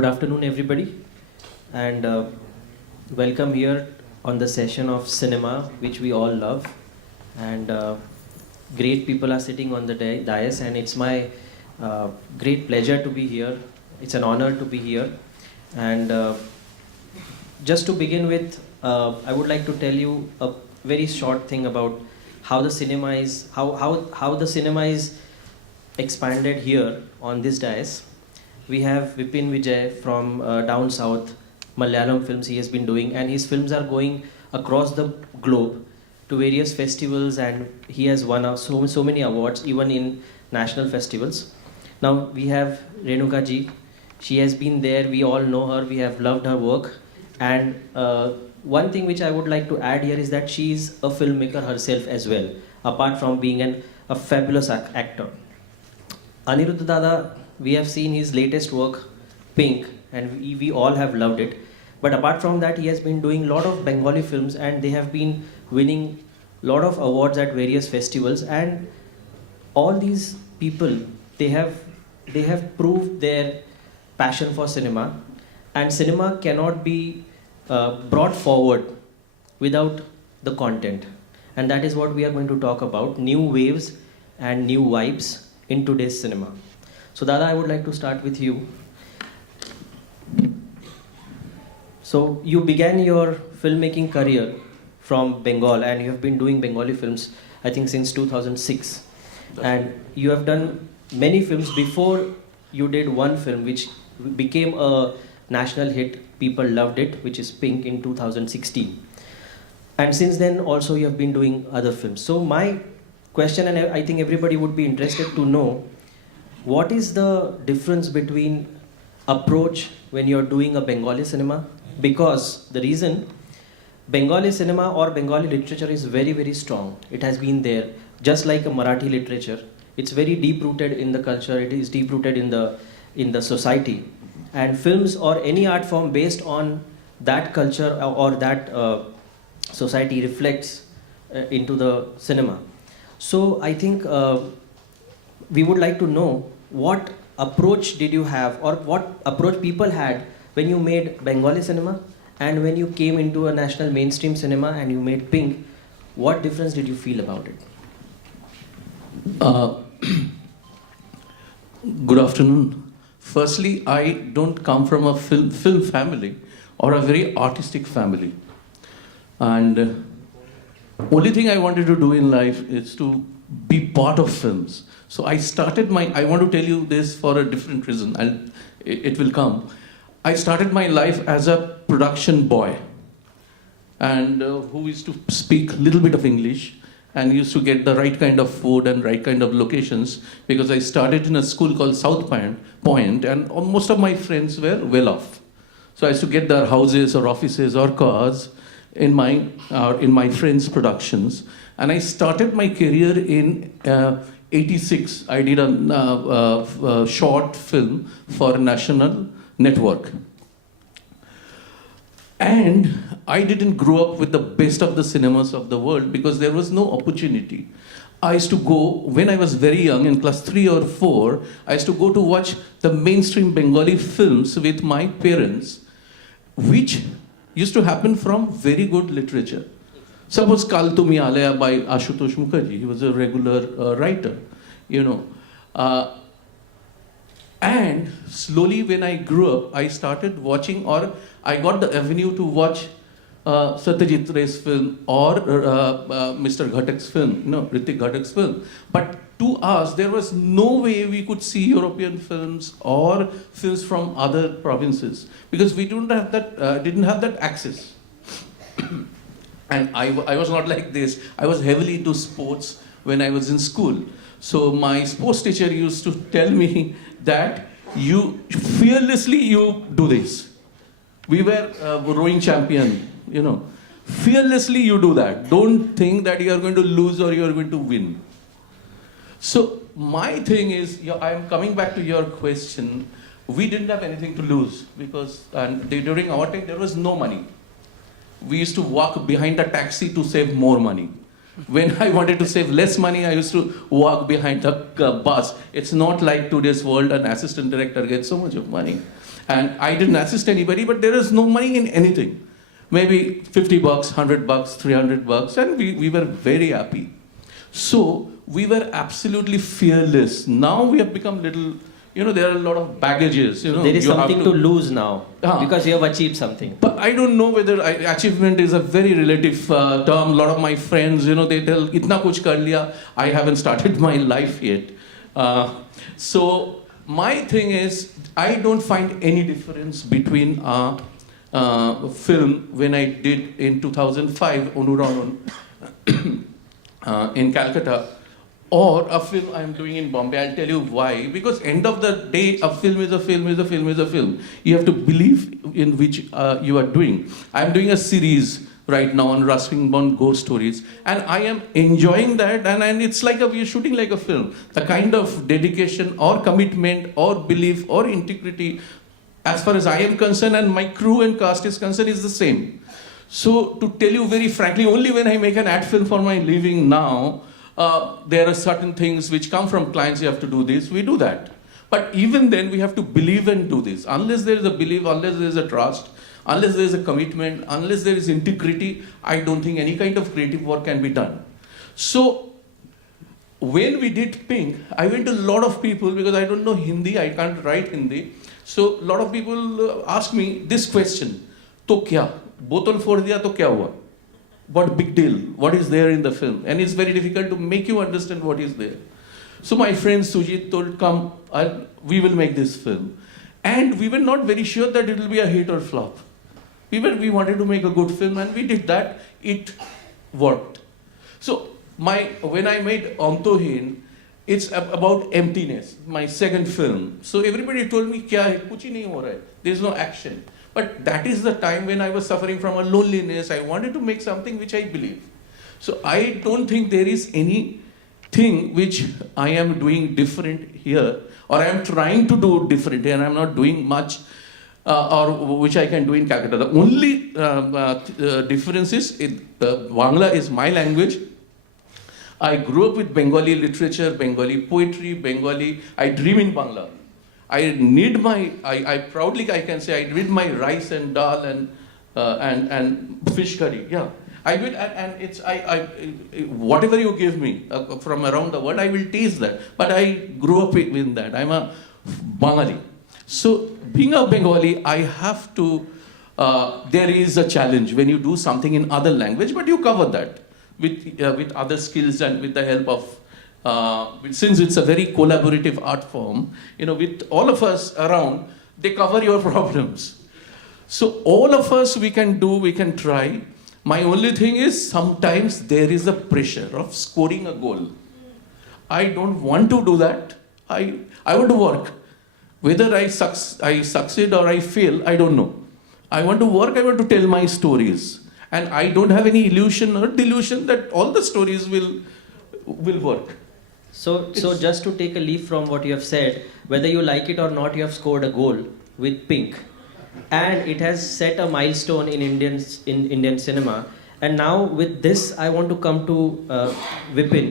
Good afternoon, everybody, and welcome here on the session of cinema, which we all love. And great people are sitting on the dais, and it's my great pleasure to be here. It's an honor to be here. And just to begin with, I would like to tell you a very short thing about how the cinema is, how the cinema is expanded here on this dais. We have Vipin Vijay from down south, Malayalam films he has been doing, and his films are going across the globe to various festivals, and he has won so many awards, even in national festivals. Now we have Renuka ji. She has been there, we all know her, we have loved her work. And one thing which I would like to add here is that she is a filmmaker herself as well, apart from being a fabulous actor. Aniruddha Dada, we have seen his latest work, Pink, and we all have loved it. But apart from that, he has been doing a lot of Bengali films, and they have been winning a lot of awards at various festivals. And all these people, they have proved their passion for cinema. And cinema cannot be brought forward without the content. And that is what we are going to talk about, new waves and new vibes in today's cinema. So Dada, I would like to start with you. So you began your filmmaking career from Bengal, and you have been doing Bengali films, I think, since 2006. And you have done many films before you did one film which became a national hit. People loved it, which is Pink in 2016. And since then also you have been doing other films. So my question, and I think everybody would be interested to know, what is the difference between approach when you're doing a Bengali cinema? Because the reason, Bengali cinema or Bengali literature is very, very strong. It has been there, just like a Marathi literature. It's very deep-rooted in the culture, it is deep-rooted in the society. And films or any art form based on that culture or that society reflects into the cinema. So I think we would like to know what approach did you have, or what approach people had when you made Bengali cinema, and when you came into a national mainstream cinema and you made Pink. What difference did you feel about it? Good afternoon. Firstly, I don't come from a film family or a very artistic family. And only thing I wanted to do in life is to be part of films. So I want to tell you this for a different reason, it will come. I started my life as a production boy, and who used to speak a little bit of English, and used to get the right kind of food and right kind of locations, because I started in a school called South Point, and most of my friends were well off. So I used to get their houses or offices or cars in my friends' productions. And I started my career in 86. I did a short film for National Network. And I didn't grow up with the best of the cinemas of the world, because there was no opportunity. I used to go, when I was very young, in class 3 or 4, I used to go to watch the mainstream Bengali films with my parents, which used to happen from very good literature. Suppose Kal Tumi Alaya by Ashutosh Mukherjee, he was a regular writer, And slowly when I grew up, I started watching, or I got the avenue to watch Satyajit Ray's film or Mr. Ghatak's film, Ritik Ghatak's film. But to us, there was no way we could see European films or films from other provinces, because we didn't have that access. And I was not like this. I was heavily into sports when I was in school. So my sports teacher used to tell me that you fearlessly do this. We were rowing champion, Fearlessly you do that. Don't think that you are going to lose or you are going to win. So my thing is, I am coming back to your question. We didn't have anything to lose, because during our time there was no money. We used to walk behind a taxi to save more money. When I wanted to save less money, I used to walk behind a bus. It's not like today's world, an assistant director gets so much of money. And I didn't assist anybody, but there is no money in anything. Maybe $50, $100, $300, and we were very happy. So we were absolutely fearless. Now we have become little, there are a lot of baggages. There is you have something to lose now because you have achieved something. But I don't know whether achievement is a very relative term. A lot of my friends, they tell, "Itna kuch kar liya." I haven't started my life yet. So my thing is, I don't find any difference between film when I did in 2005, Onuranun, in Calcutta, or a film I'm doing in Bombay. I'll tell you why. Because end of the day, a film is a film is a film is a film. You have to believe in which you are doing. I'm doing a series right now on Rustingbourne ghost stories, and I am enjoying that, and it's like we're shooting like a film. The kind of dedication or commitment or belief or integrity, as far as I am concerned and my crew and cast is concerned, is the same. So to tell you very frankly, only when I make an ad film for my living now, there are certain things which come from clients, you have to do this, we do that. But even then, we have to believe and do this. Unless there is a belief, unless there is a trust, unless there is a commitment, unless there is integrity, I don't think any kind of creative work can be done. So when we did Pink, I went to a lot of people, because I don't know Hindi, I can't write Hindi. So a lot of people ask me this question, "To kya? Bottle foड़ दिया तो क्या हुआ? What big deal? What is there in the film?" And it's very difficult to make you understand what is there. So my friend Sujit told, "Come, we will make this film." And we were not very sure that it will be a hit or flop. We wanted to make a good film, and we did that. It worked. So when I made Amtohin, it's about emptiness, my second film. So everybody told me, "Kya hai? Kuch hi nahi ho raha hai. There's no action." But that is the time when I was suffering from a loneliness. I wanted to make something which I believe. So I don't think there is anything which I am doing different here, or I am trying to do different here, and I'm not doing much, or which I can do in Calcutta. The only difference is Bangla is my language. I grew up with Bengali literature, Bengali poetry, Bengali. I dream in Bangla. I proudly I can say I need my rice and dal and fish curry. Yeah, I will, and it's whatever you give me from around the world, I will taste that. But I grew up with that. I'm a Bengali. So being a Bengali, I have to. There is a challenge when you do something in other language, but you cover that with other skills and with the help of. Since it's a very collaborative art form, with all of us around, they cover your problems. So all of us, we can try. My only thing is sometimes there is a pressure of scoring a goal. I don't want to do that. I want to work. Whether I succeed or I fail, I don't know. I want to work, I want to tell my stories. And I don't have any illusion or delusion that all the stories will work. So just to take a leaf from what you have said, whether you like it or not, you have scored a goal with Pink, and it has set a milestone in Indian cinema. And now with this, I want to come to Vipin,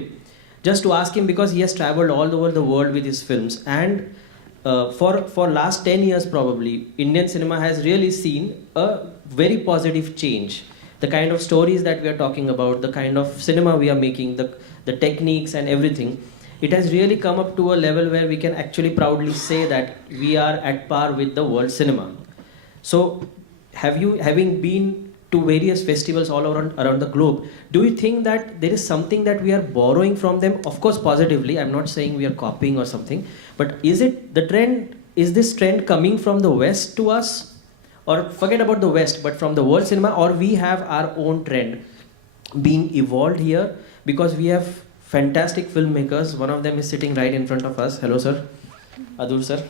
just to ask him, because he has traveled all over the world with his films, and for last 10 years probably, Indian cinema has really seen a very positive change. The kind of stories that we are talking about, the kind of cinema we are making, the techniques and everything, it has really come up to a level where we can actually proudly say that we are at par with the world cinema. So having been to various festivals all around the globe, do you think that there is something that we are borrowing from them? Of course, positively, I'm not saying we are copying or something, but is this trend coming from the West to us? Or forget about the West, but from the world cinema, or we have our own trend being evolved here, because we have fantastic filmmakers. One of them is sitting right in front of us. Hello, sir. Adur, sir.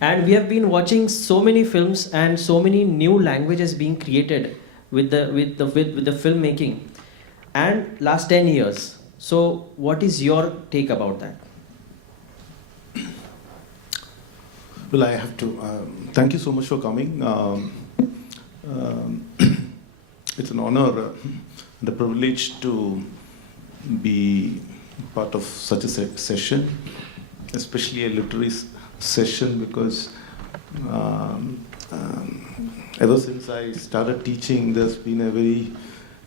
And we have been watching so many films and so many new languages being created with the filmmaking, and last 10 years. So what is your take about that? Well, I have to thank you so much for coming. It's an honor and a privilege to be part of such a session, especially a literary session, because Ever since I started teaching, there's been a very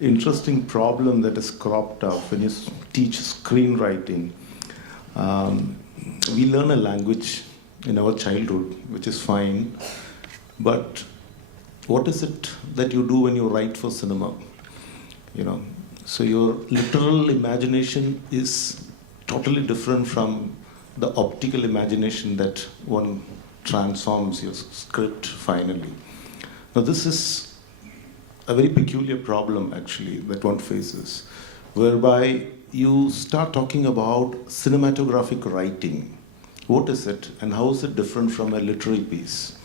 interesting problem that has cropped up when you teach screenwriting. We learn a language in our childhood, which is fine, but what is it that you do when you write for cinema? You know, so your literal imagination is totally different from the optical imagination that one transforms your script finally. Now, this is a very peculiar problem, actually, that one faces, whereby you start talking about cinematographic writing. What is it, and how is it different from a literary piece?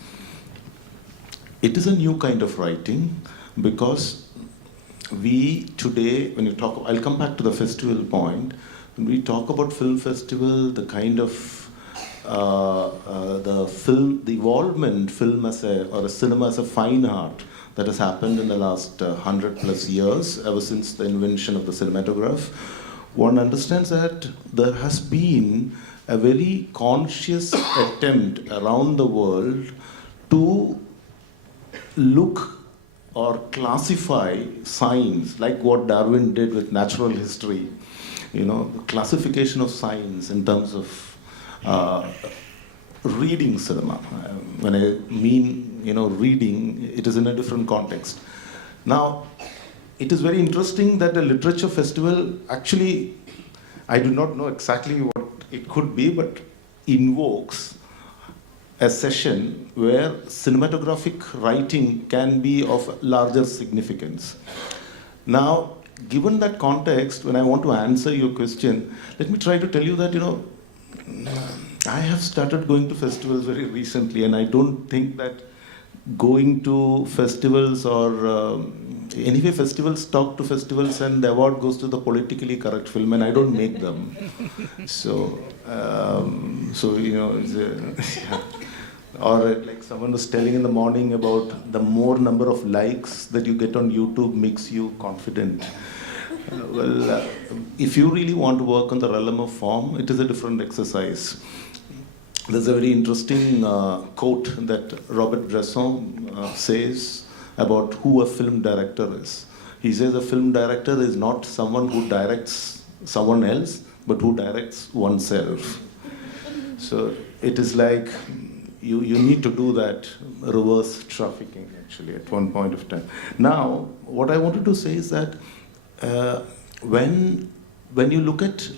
It is a new kind of writing because we today, when you talk, I'll come back to the festival point. When we talk about film festival, the kind of the involvement film as or a cinema as a fine art that has happened in the last 100 plus years, ever since the invention of the cinematograph, one understands that there has been a very conscious attempt around the world to look or classify signs, like what Darwin did with natural history, you know, classification of signs in terms of reading cinema. When I mean, you know, reading, it is in a different context. Now, it is very interesting that a literature festival actually, I do not know exactly what it could be, but invokes a session where cinematographic writing can be of larger significance. Now, given that context, when I want to answer your question, let me try to tell you that, you know, I have started going to festivals very recently, and I don't think that going to festivals or anyway, festivals talk to festivals, and the award goes to the politically correct film, and I don't make them. So you know, it's yeah. Or like someone was telling in the morning about the more number of likes that you get on YouTube makes you confident. If you really want to work on the realm of form, it is a different exercise. There's a very interesting quote that Robert Bresson says about who a film director is. He says a film director is not someone who directs someone else, but who directs oneself. So it is like you need to do that reverse trafficking, actually, at one point of time. Now, what I wanted to say is that when you look at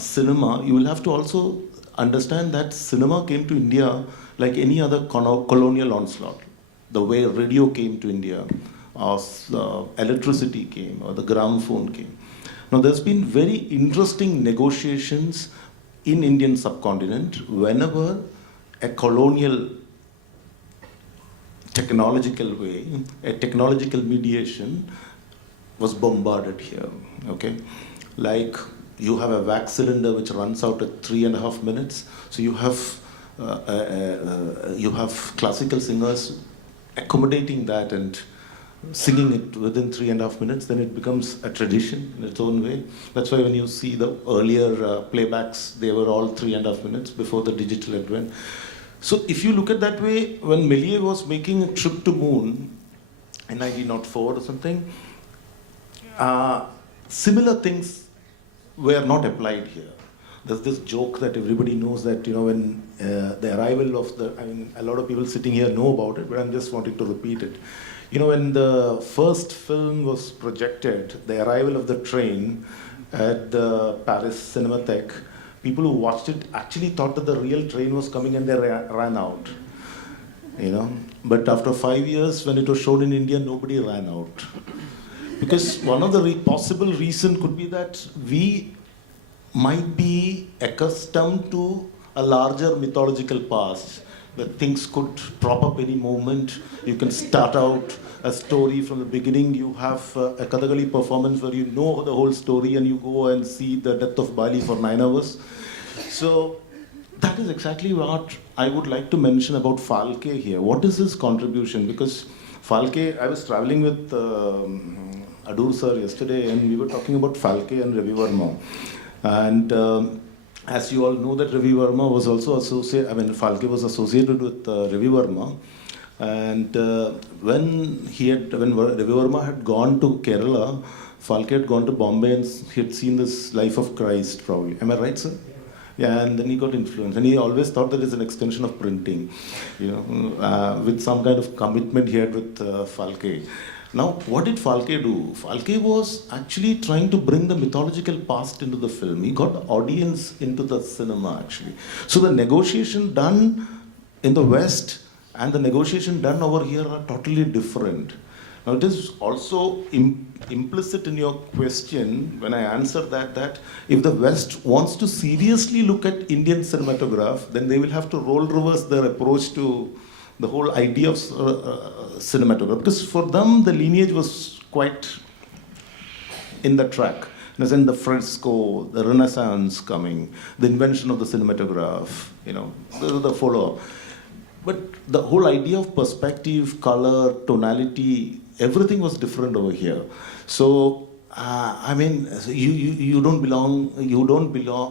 cinema, you will have to also understand that cinema came to India like any other colonial onslaught. The way radio came to India, or electricity came, or the gramophone came. Now, there's been very interesting negotiations in Indian subcontinent whenever a colonial technological way, a technological mediation was bombarded here, okay? Like, you have a wax cylinder which runs out at 3.5 minutes. So you have classical singers accommodating that and singing it within 3.5 minutes. Then it becomes a tradition in its own way. That's why when you see the earlier playbacks, they were all 3.5 minutes before the digital advent. So if you look at that way, when Méliès was making a trip to moon in 1904 or something, similar things were not applied here. There's this joke that everybody knows that, you know, when the arrival of a lot of people sitting here know about it, but I'm just wanting to repeat it. You know, when the first film was projected, the arrival of the train at the Paris Cinematheque, people who watched it actually thought that the real train was coming and they ran out. You know, but after 5 years, when it was shown in India, nobody ran out. Because one of the possible reason could be that we might be accustomed to a larger mythological past, where things could prop up any moment. You can start out a story from the beginning. You have a Kathakali performance where you know the whole story and you go and see the death of Bali for 9 hours. So that is exactly what I would like to mention about Phalke here. What is his contribution? Because Phalke, I was traveling with Adur sir yesterday, and we were talking about Phalke and Ravi Verma. And as you all know, that Ravi Verma was also associated, I mean, Phalke was associated with Ravi Verma. And when Ravi Verma had gone to Kerala, Phalke had gone to Bombay and he had seen this Life of Christ, probably. Am I right, sir? Yeah, and then he got influenced. And he always thought that it's an extension of printing, with some kind of commitment he had with Phalke. Now, what did Phalke do? Phalke was actually trying to bring the mythological past into the film. He got the audience into the cinema, actually. So the negotiation done in the West and the negotiation done over here are totally different. Now, it is also implicit in your question when I answer that if the West wants to seriously look at Indian cinematograph, then they will have to role reverse their approach to the whole idea of cinematograph. Because for them, the lineage was quite in the track. As in the fresco, the Renaissance coming, the invention of the cinematograph, the follow-up. But the whole idea of perspective, color, tonality, everything was different over here. So, you don't belong,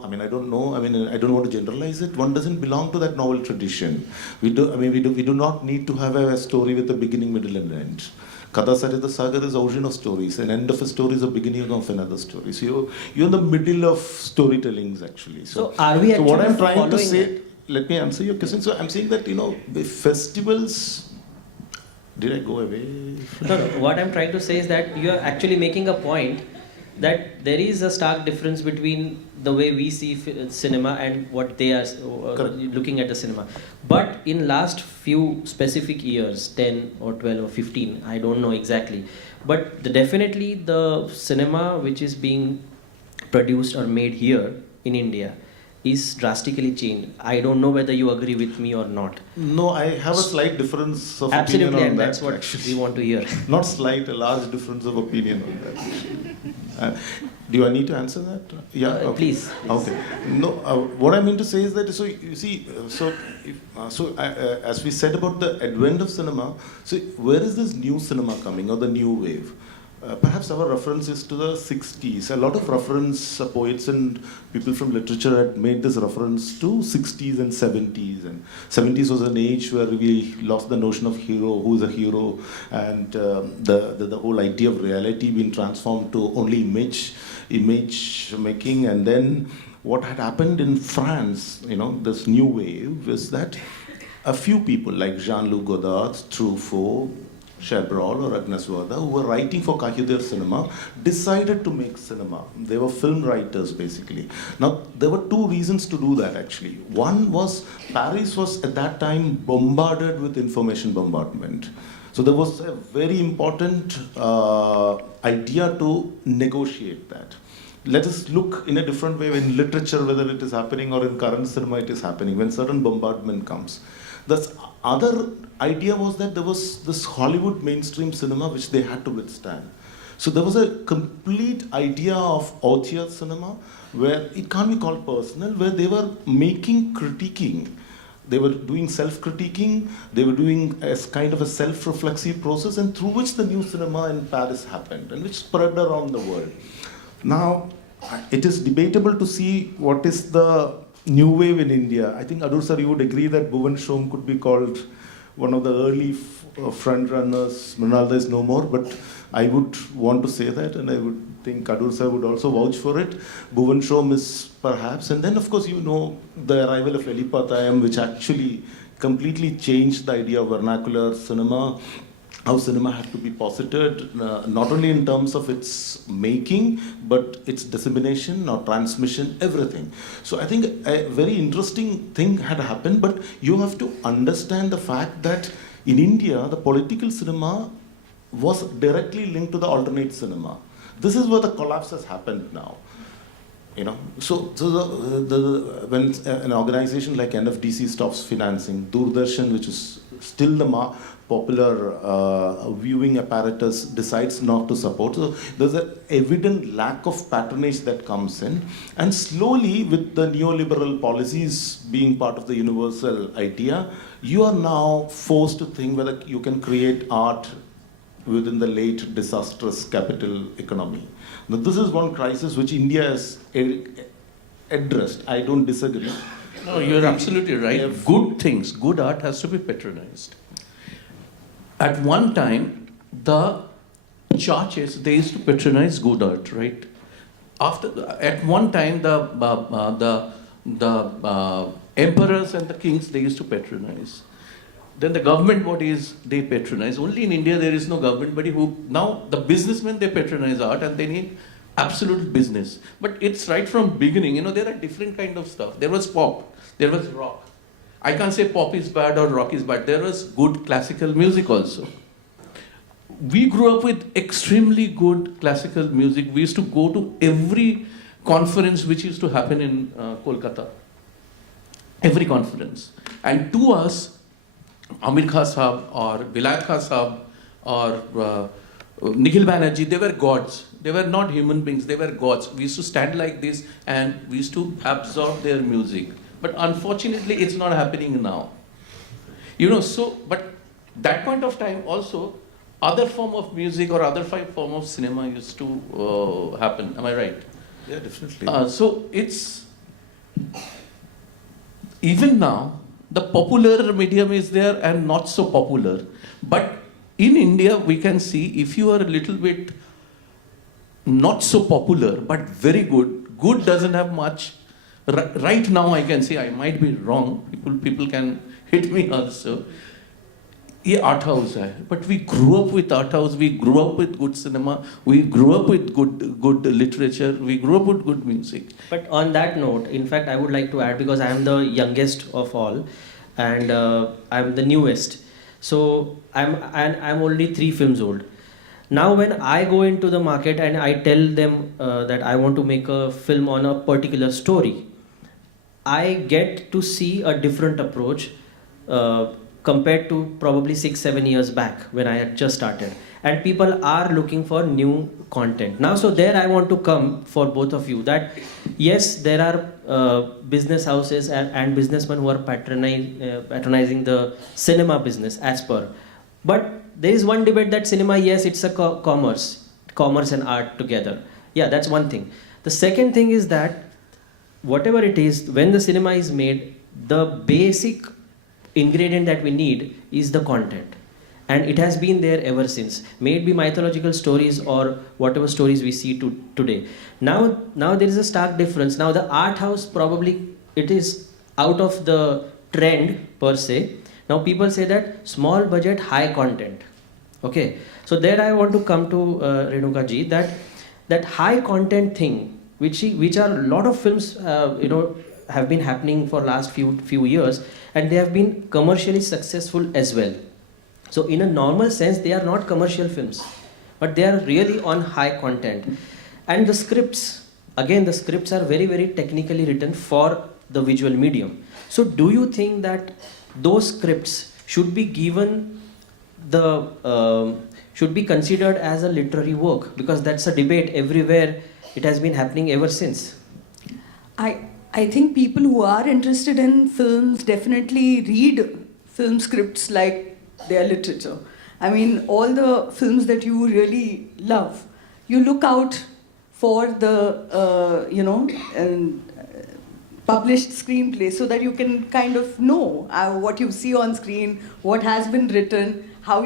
I mean, I don't know, I don't want to generalize it. One doesn't belong to that novel tradition. We do not need to have a story with a beginning, middle, and end. Katha Sarita Sagar is origin of stories, and end of a story is a beginning of another story. So you're in the middle of storytellings, actually. So are we actually what I'm trying to say, that? Let me answer your question. So I'm saying that, the festivals, did I go away? No. What I'm trying to say is that you are actually making a point that there is a stark difference between the way we see cinema and what they are looking at the cinema. But in last few specific years, 10 or 12 or 15, I don't know exactly. But definitely the cinema which is being produced or made here in India is drastically changed. I don't know whether you agree with me or not. No, I have a slight difference of Absolutely, opinion on and that. that's what actually. we want to hear. Not slight, a large difference of opinion on that. Do I need to answer that? Yeah, okay. Please. Okay. No, what I mean to say is that, so you see, as we said about the advent of cinema, so where is this new cinema coming, or the new wave? Perhaps our reference is to the 60s. A lot of reference poets and people from literature had made this reference to 60s and 70s. And 70s was an age where we lost the notion of hero, who's a hero, and the whole idea of reality being transformed to only image making. And then what had happened in France, this new wave, is that a few people like Jean-Luc Godard, Truffaut, Chabrol or Agnes Varda, who were writing for Kahir Cinema, decided to make cinema. They were film writers, basically. Now, there were two reasons to do that, actually. One was, Paris was at that time bombarded with information bombardment. So there was a very important idea to negotiate that. Let us look in a different way in literature, whether it is happening, or in current cinema it is happening, when certain bombardment comes. The other idea was that there was this Hollywood mainstream cinema which they had to withstand. So there was a complete idea of auteur cinema where it can't be called personal, where they were making critiquing. They were doing self-critiquing, they were doing a kind of a self-reflexive process, and through which the new cinema in Paris happened, and which spread around the world. Now, it is debatable to see what is the new wave in India. I think, Adur sir, you would agree that Bhuvan Shom could be called one of the early front runners. Mrinalda is no more, but I would want to say that, and I would think Adur sir would also vouch for it. Bhuvan Shom is perhaps, and then of course the arrival of Eli Patayam, which actually completely changed the idea of vernacular cinema, how cinema had to be posited, not only in terms of its making, but its dissemination or transmission, everything. So I think a very interesting thing had happened, but you have to understand the fact that in India, the political cinema was directly linked to the alternate cinema. This is where the collapse has happened now. So when an organization like NFDC stops financing, Doordarshan, which is still the popular viewing apparatus, decides not to support. So there's an evident lack of patronage that comes in. And slowly, with the neoliberal policies being part of the universal idea, you are now forced to think whether you can create art within the late disastrous capital economy. Now, this is one crisis which India has addressed. I don't disagree. No, you're absolutely right. If- Good things, good art has to be patronized. At one time, the churches, they used to patronize good art, right? At one time, the emperors and the kings, they used to patronize. Then the government bodies, they patronize. Only in India there is no government body who, now the businessmen, they patronize art and they need absolute business. But it's right from beginning, there are different kind of stuff. There was pop, there was rock. I can't say pop is bad or rock is bad. There was good classical music also. We grew up with extremely good classical music. We used to go to every conference which used to happen in Kolkata. Every conference. And to us, Amir Khan Sahab or Vilayat Khan Sahab or Nikhil Banerjee, they were gods. They were not human beings, they were gods. We used to stand like this and we used to absorb their music. But unfortunately, it's not happening now. But that point of time also, other form of music or other form of cinema used to happen. Am I right? Yeah, definitely. So it's, even now, the popular medium is there and not so popular. But in India, we can see if you are a little bit not so popular, but very good, good doesn't have much. Right now, I can say, I might be wrong. People can hit me also. Yeah, art house hai. But we grew up with art house, we grew up with good cinema, we grew up with good literature, we grew up with good music. But on that note, in fact, I would like to add, because I am the youngest of all, and I'm the newest. So I'm only 3 films old. Now when I go into the market and I tell them that I want to make a film on a particular story, I get to see a different approach compared to probably 6-7 years back when I had just started. And people are looking for new content. Now, so there I want to come for both of you that yes, there are business houses and businessmen who are patronizing the cinema business as per. But there is one debate that cinema, yes, it's a commerce and art together. Yeah, that's one thing. The second thing is that whatever it is, when the cinema is made, the basic ingredient that we need is the content. And it has been there ever since. May it be mythological stories or whatever stories we see today. Now there is a stark difference. Now the art house, probably it is out of the trend per se. Now people say that small budget, high content. Okay, so there I want to come to Renuka ji, that high content thing, which are a lot of films have been happening for last few years, and they have been commercially successful as well. So in a normal sense, they are not commercial films, but they are really on high content. And the scripts, again, the scripts are very, very technically written for the visual medium. So do you think that those scripts should be given should be considered as a literary work? Because that's a debate everywhere. It has been happening ever since. I think people who are interested in films definitely read film scripts like their literature. I mean, all the films that you really love, you look out for the, published screenplay so that you can kind of know what you see on screen, what has been written, how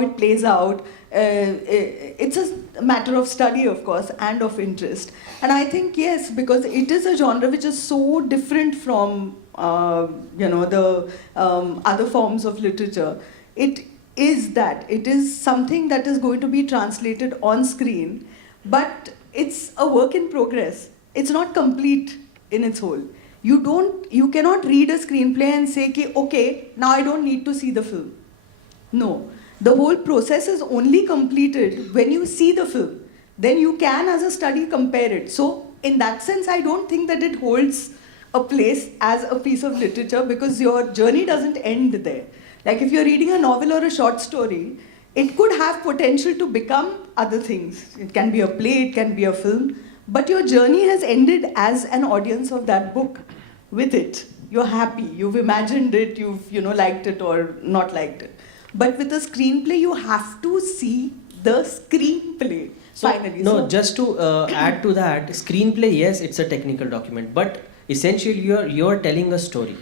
it plays out. It's a matter of study, of course, and of interest. And I think, yes, because it is a genre which is so different from, the other forms of literature. It is something that is going to be translated on screen, but it's a work in progress. It's not complete in its whole. You cannot read a screenplay and say, okay, now I don't need to see the film. No. The whole process is only completed when you see the film. Then you can, as a study, compare it. So, in that sense, I don't think that it holds a place as a piece of literature, because your journey doesn't end there. Like if you're reading a novel or a short story, it could have potential to become other things. It can be a play, it can be a film, but your journey has ended as an audience of that book with it. You're happy, you've imagined it, you've liked it or not liked it. But with a screenplay, you have to see the screenplay. finally. No, So- just to add to that, screenplay, yes, it's a technical document, but essentially you're telling a story.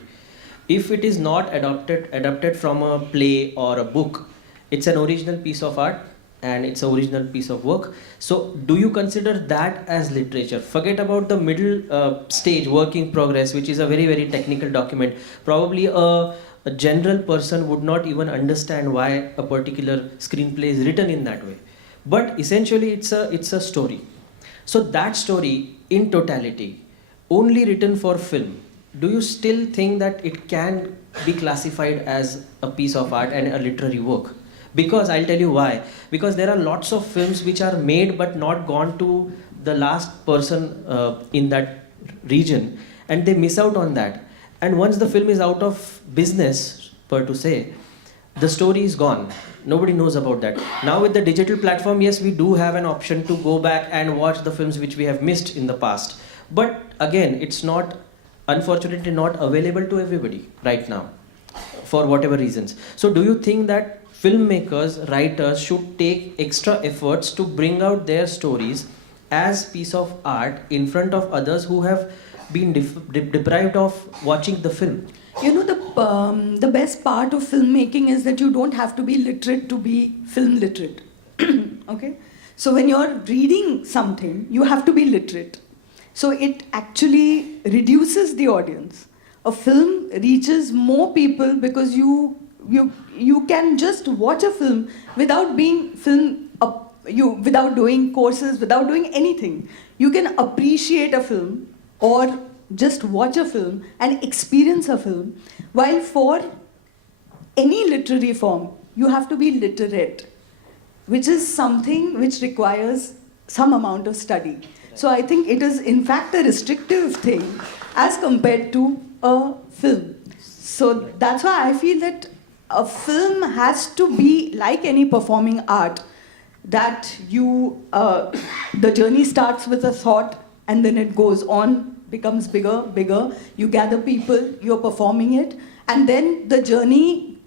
If it is not adapted from a play or a book, it's an original piece of art and it's an original piece of work. So, do you consider that as literature? Forget about the middle stage, work in progress, which is a very very technical document. Probably a general person would not even understand why a particular screenplay is written in that way. But essentially, it's a story. So that story in totality, only written for film, do you still think that it can be classified as a piece of art and a literary work? Because I'll tell you why. Because there are lots of films which are made but not gone to the last person in that region, and they miss out on that. And once the film is out of business, per to say, the story is gone. Nobody knows about that. Now with the digital platform, yes, we do have an option to go back and watch the films which we have missed in the past. But again, it's not, unfortunately, not available to everybody right now, for whatever reasons. So do you think that filmmakers, writers should take extra efforts to bring out their stories as piece of art in front of others who have been deprived of watching the film? You know, the best part of filmmaking is that you don't have to be literate to be film literate. Okay? So when you're reading something, you have to be literate. So it actually reduces the audience. A film reaches more people because you can just watch a film without being without doing courses, without doing anything. You can appreciate a film or just watch a film and experience a film, while for any literary form you have to be literate, which is something which requires some amount of study. So I think it is in fact a restrictive thing as compared to a film. So that's why I feel that a film has to be like any performing art, that the journey starts with a thought and then it goes on, becomes bigger, you gather people, you're performing it, and then the journey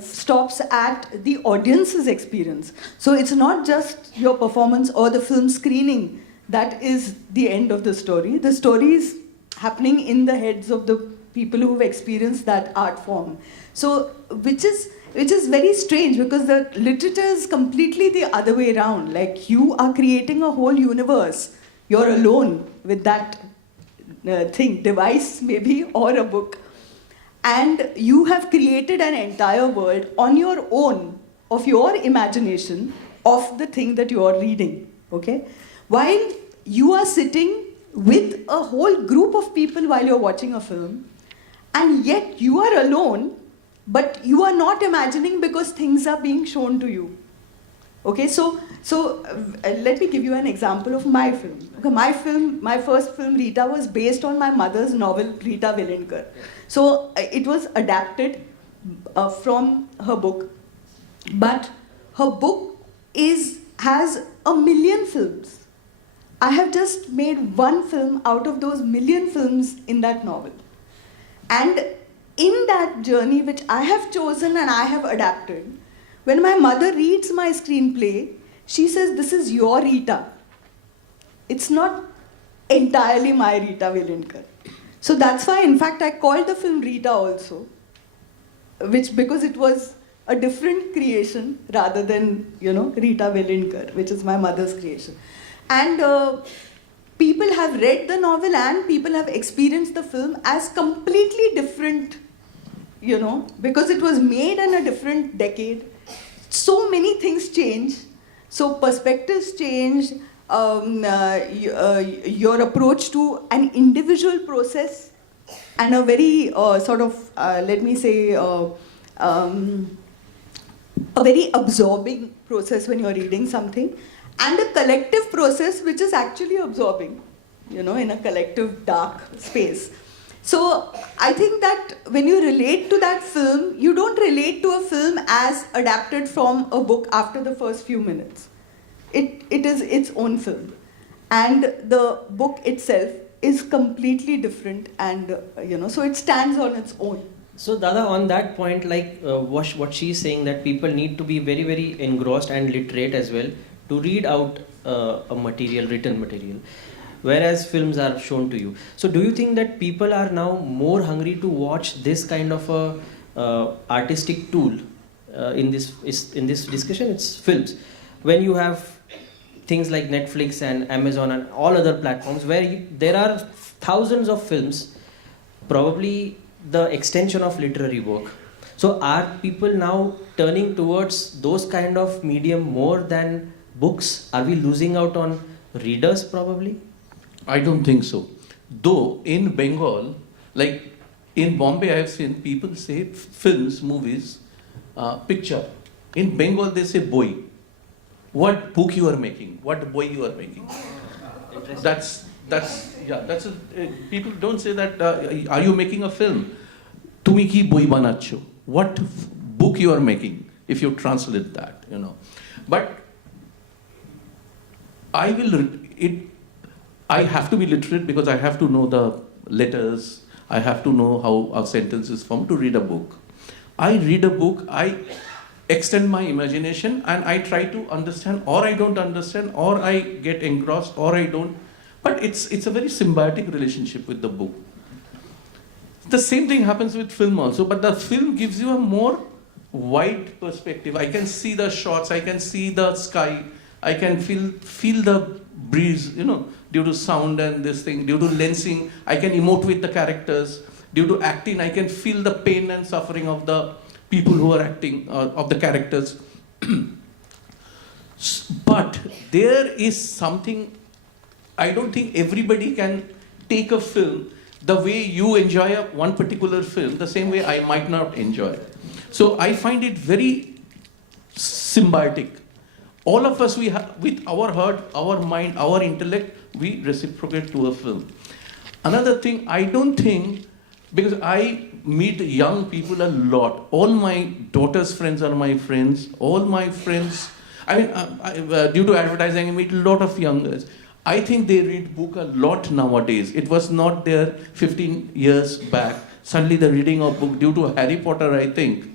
stops at the audience's experience. So it's not just your performance or the film screening that is the end of the story. The story is happening in the heads of the people who've experienced that art form. So which is very strange, because the literature is completely the other way around. Like, you are creating a whole universe. You're alone with that device maybe, or a book, and you have created an entire world on your own, of your imagination, of the thing that you are reading, okay? While you are sitting with a whole group of people while you're watching a film, and yet you are alone, but you are not imagining because things are being shown to you. Okay, so let me give you an example of my film. Okay, my first film, Rita, was based on my mother's novel, Rita Velinkar. So it was adapted from her book, but her book has 1 million films. I have just made one film out of those 1 million films in that novel. And in that journey, which I have chosen and I have adapted, when my mother reads my screenplay, she says, "This is your Rita. It's not entirely my Rita Velinkar." So that's why, in fact, I called the film Rita also, because it was a different creation rather than, Rita Velinkar, which is my mother's creation. And people have read the novel and people have experienced the film as completely different, because it was made in a different decade. So many things change. So perspectives change, your approach to an individual process, and a very let me say, a very absorbing process when you're reading something, and a collective process which is actually absorbing, in a collective dark space. So I think that when you relate to that film, you don't relate to a film as adapted from a book after the first few minutes. It is its own film. And the book itself is completely different, and so it stands on its own. So Dada, on that point, like what she's saying, that people need to be very, very engrossed and literate as well to read out a material, written material, whereas films are shown to you. So do you think that people are now more hungry to watch this kind of a artistic tool in this discussion? It's films. When you have things like Netflix and Amazon and all other platforms where there are thousands of films, probably the extension of literary work. So are people now turning towards those kind of medium more than books? Are we losing out on readers probably? I don't think so. Though in Bengal, like in Bombay, I have seen people say films, movies, picture. In Bengal, they say boy. What book you are making? What boy you are making? That's people don't say that. Are you making a film? Tumi ki boy banacho. What book you are making? If you translate that, But I have to be literate because I have to know the letters. I have to know how a sentence is formed to read a book. I read a book, I extend my imagination and I try to understand, or I don't understand, or I get engrossed, or I don't. But it's a very symbiotic relationship with the book. The same thing happens with film also, but the film gives you a more wide perspective. I can see the shots, I can see the sky, I can feel the breeze, due to sound and this thing, due to lensing, I can emote with the characters. Due to acting, I can feel the pain and suffering of the people who are acting, of the characters. But there is something, I don't think everybody can take a film the way you enjoy one particular film, the same way I might not enjoy it. So I find it very symbiotic. All of us, we have, with our heart, our mind, our intellect, we reciprocate to a film. Another thing, I don't think, because I meet young people a lot. All my daughter's friends are my friends. All my friends, due to advertising, I meet a lot of youngers. I think they read book a lot nowadays. It was not there 15 years back. Suddenly the reading of book, due to Harry Potter, I think.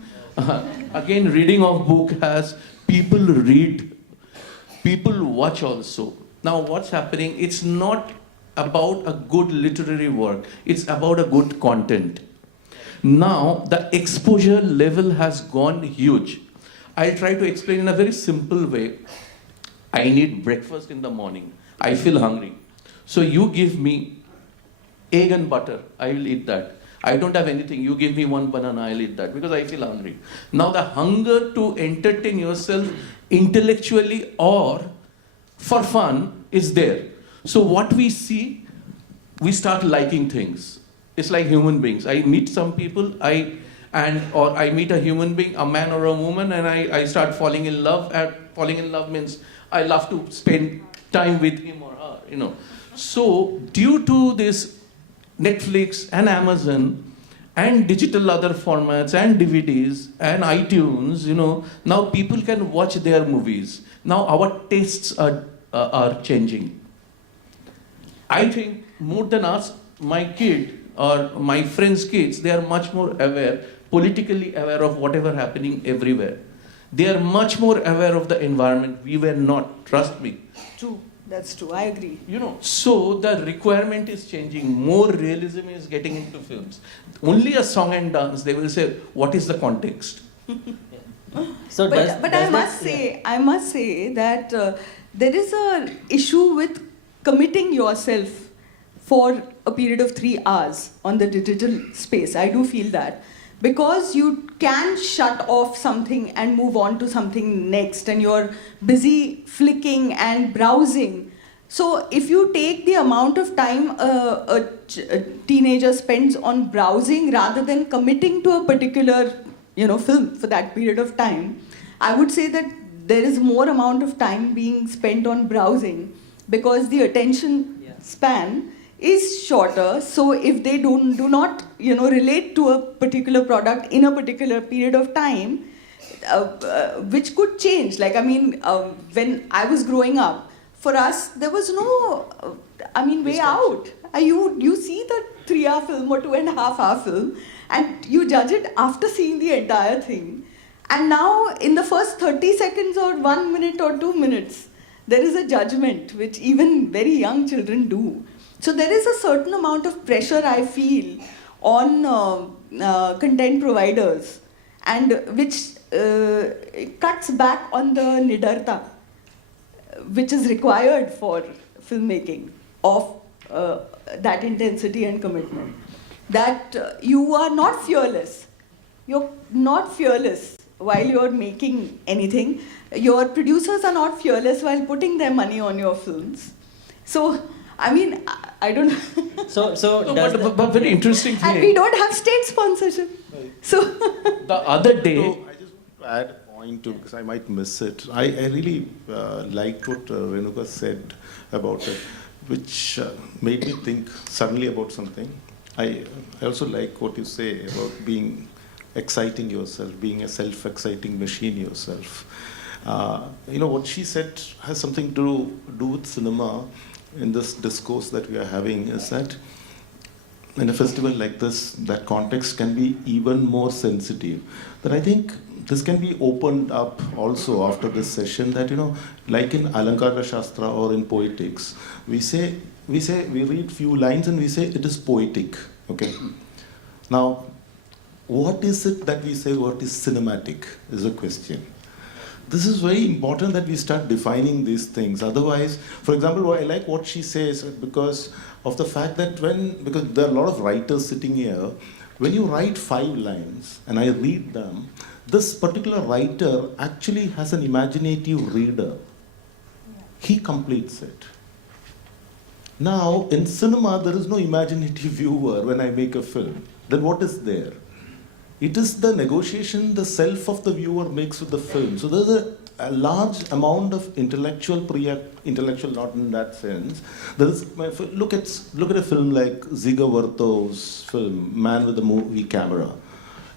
Again, reading of book has people read, people watch also. Now what's happening, it's not about a good literary work. It's about a good content. Now the exposure level has gone huge. I'll try to explain in a very simple way. I need breakfast in the morning. I feel hungry. So you give me egg and butter, I will eat that. I don't have anything, you give me one banana, I'll eat that because I feel hungry. Now the hunger to entertain yourself intellectually or for fun is there. So what we see, we start liking things. It's like human beings. I meet some people, or I meet a human being, a man or a woman, and I start falling in love. And falling in love means I love to spend time with him or her, So due to this Netflix and Amazon and digital other formats and DVDs and iTunes, now people can watch their movies. Now our tastes are changing. I think more than us, my kid or my friends' kids, they are much more aware, politically aware of whatever happening everywhere. They are much more aware of the environment. We were not, trust me. True, that's true, I agree. So the requirement is changing. More realism is getting into films. Only a song and dance, they will say, what is the context? So but I must say that there is an issue with committing yourself for a period of 3 hours on the digital space. I do feel that. Because you can shut off something and move on to something next, and you're busy flicking and browsing. So if you take the amount of time a teenager spends on browsing rather than committing to a particular film for that period of time, I would say that there is more amount of time being spent on browsing because the attention span is shorter. So if they do not relate to a particular product in a particular period of time, which could change. When I was growing up, for us there was no way out. You see the 3-hour film or 2.5-hour film and you judge it after seeing the entire thing. And now in the first 30 seconds or 1 minute or 2 minutes, there is a judgment which even very young children do. So there is a certain amount of pressure I feel on content providers, and which cuts back on the nidarta which is required for filmmaking of that intensity and commitment. That you are not fearless. You're not fearless while you're making anything. Your producers are not fearless while putting their money on your films. So, I mean, I don't know. So No, does but very interesting And we thing. don't have state sponsorship. So, The other day, So I just add a point to, because I might miss it. I really liked what Renuka said about it, which made me think suddenly about something. I also like what you say about being exciting yourself, being a self-exciting machine yourself. What she said has something to do with cinema in this discourse that we are having, is that in a festival like this, that context can be even more sensitive. That I think this can be opened up also after this session, that, like in Alankara Shastra or in poetics, we read few lines and we say it is poetic, okay? Now, what is it that we say what is cinematic is a question. This is very important that we start defining these things. Otherwise, for example, I like what she says because of the fact that because there are a lot of writers sitting here, when you write 5 lines and I read them, this particular writer actually has an imaginative reader. He completes it. Now, in cinema, there is no imaginative viewer when I make a film. Then what is there? It is the negotiation the self of the viewer makes with the film. So there's a large amount of intellectual not in that sense. There is, look at a film like Ziga Vertov's film, Man with a Movie Camera.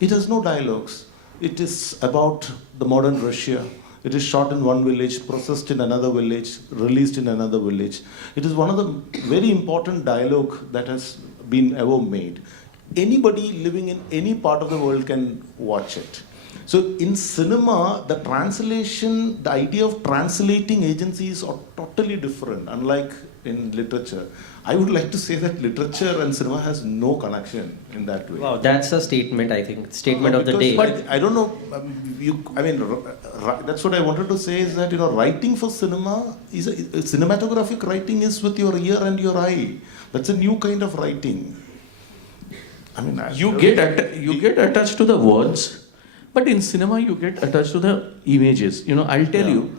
It has no dialogues. It is about the modern Russia. It is shot in one village, processed in another village, released in another village. It is one of the very important dialogue that has been ever made. Anybody living in any part of the world can watch it. So in cinema, the translation, the idea of translating agencies are totally different, unlike in literature. I would like to say that literature and cinema has no connection in that way. Wow, that's a statement, I think. Statement of the day. But I don't know, that's what I wanted to say, is that, writing for cinema, cinematographic writing is with your ear and your eye. That's a new kind of writing. you get attached to the words, but in cinema you get attached to the images. I'll tell you,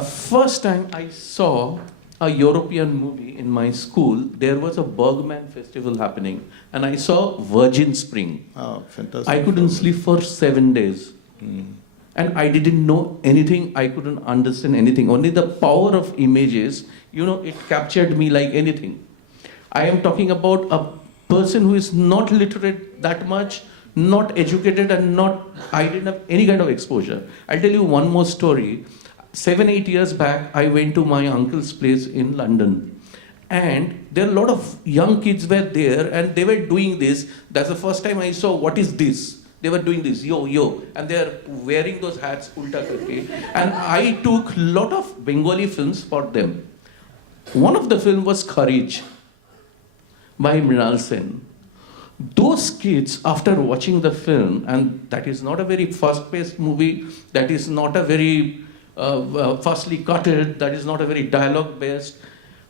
first time I saw a European movie in my school, there was a Bergman festival happening, and I saw Virgin Spring. Oh, fantastic. I couldn't sleep for 7 days. And I didn't know anything, I couldn't understand anything. Only the power of images, it captured me like anything. I am talking about a person who is not literate that much, not educated, and I didn't have any kind of exposure. I'll tell you one more story. 7-8 years back, I went to my uncle's place in London. And there are a lot of young kids were there, and they were doing this. That's the first time I saw, what is this? They were doing this, yo, and they are wearing those hats, ulta karke. And I took a lot of Bengali films for them. One of the film was Courage by Mrinal Sen. Those kids, after watching the film, and that is not a very fast-paced movie, that is not a very fastly cutted, that is not a very dialogue-based.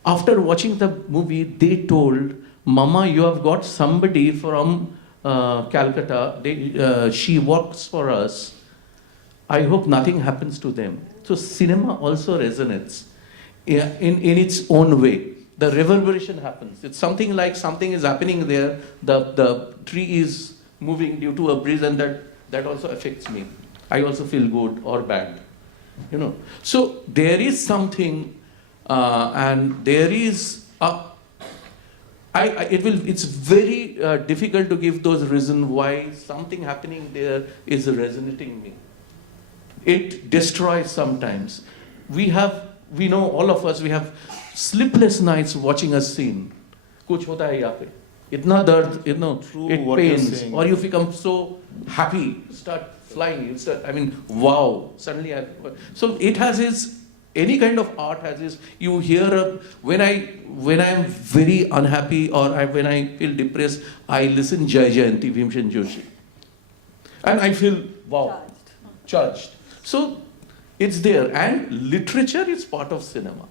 After watching the movie, they told, Mama, you have got somebody from Calcutta, she works for us. I hope nothing happens to them. So cinema also resonates in its own way. The reverberation happens. It's something like something is happening there, the tree is moving due to a breeze, and that also affects me. I also feel good or bad. So there is something, and there is it's very difficult to give those reasons why something happening there is resonating me. It destroys sometimes. We know, all of us, we have sleepless nights watching a scene. Kuch hota hai yahan pe. Itna dard, True, it what you're pains. saying. Or you become so happy, start flying. Wow, suddenly so it has any kind of art has this. You hear when I am very unhappy or when I feel depressed, I listen Jai Jayanti Bhimsen Joshi, and I feel wow, charged. So it's there, and literature is part of cinema.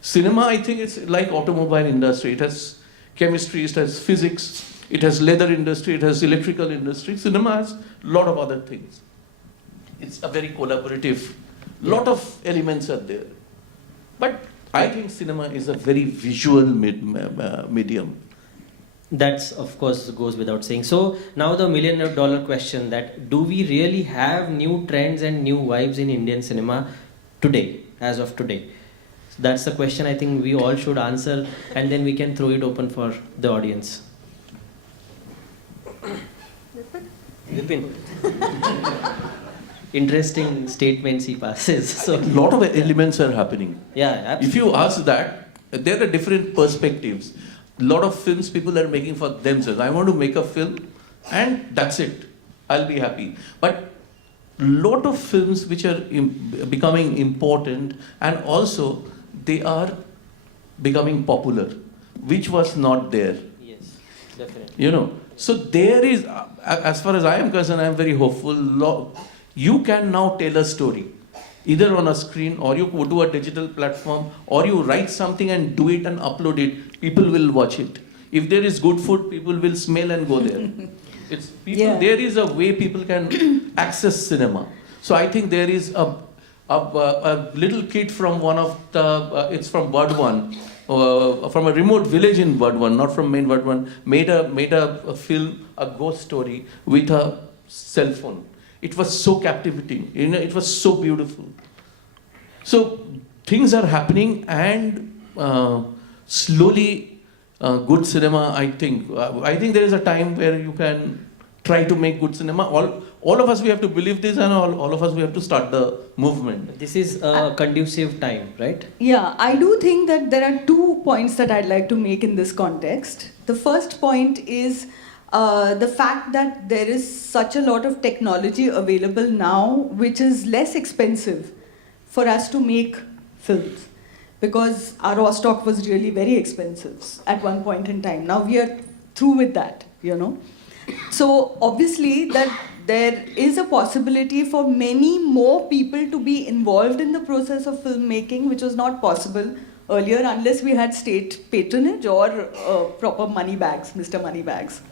Cinema, I think, it's like automobile industry. It has chemistry, it has physics, it has leather industry, it has electrical industry. Cinema has a lot of other things. It's a very collaborative, lot of elements are there. But I think cinema is a very visual medium. That's, of course, goes without saying. So now the $1 million question, that do we really have new trends and new vibes in Indian cinema today, as of today? So that's the question I think we all should answer, and then we can throw it open for the audience. Vipin. Interesting statements he passes. So A lot of elements are happening. yeah, absolutely. If you ask that, there are different perspectives. A lot of films people are making for themselves. I want to make a film and that's it. I'll be happy. But a lot of films which are becoming important, and also they are becoming popular, which was not there. Yes, definitely. You know, so there is, as far as I am concerned, I am very hopeful. You can now tell a story, either on a screen, or you go to a digital platform, or you write something and do it and upload it. People will watch it. If there is good food, people will smell and go there. It's people. Yeah. There is a way people can access cinema. So I think there is a little kid from one of the, it's from Burdwan, from a remote village in Burdwan, not from main Burdwan, made a film, a ghost story with a cell phone. It was so captivating, you know, it was so beautiful. So things are happening, and slowly good cinema, I think there is a time where you can try to make good cinema. All of us, we have to believe this, and all of us, we have to start the movement. This is a conducive time, right? Yeah, I do think that there are 2 points that I'd like to make in this context. The first point is the fact that there is such a lot of technology available now, which is less expensive for us to make films, because our raw stock was really very expensive at one point in time. Now we are through with that, you know. So obviously that there is a possibility for many more people to be involved in the process of filmmaking, which was not possible earlier unless we had state patronage or proper money bags, Mr. Moneybags.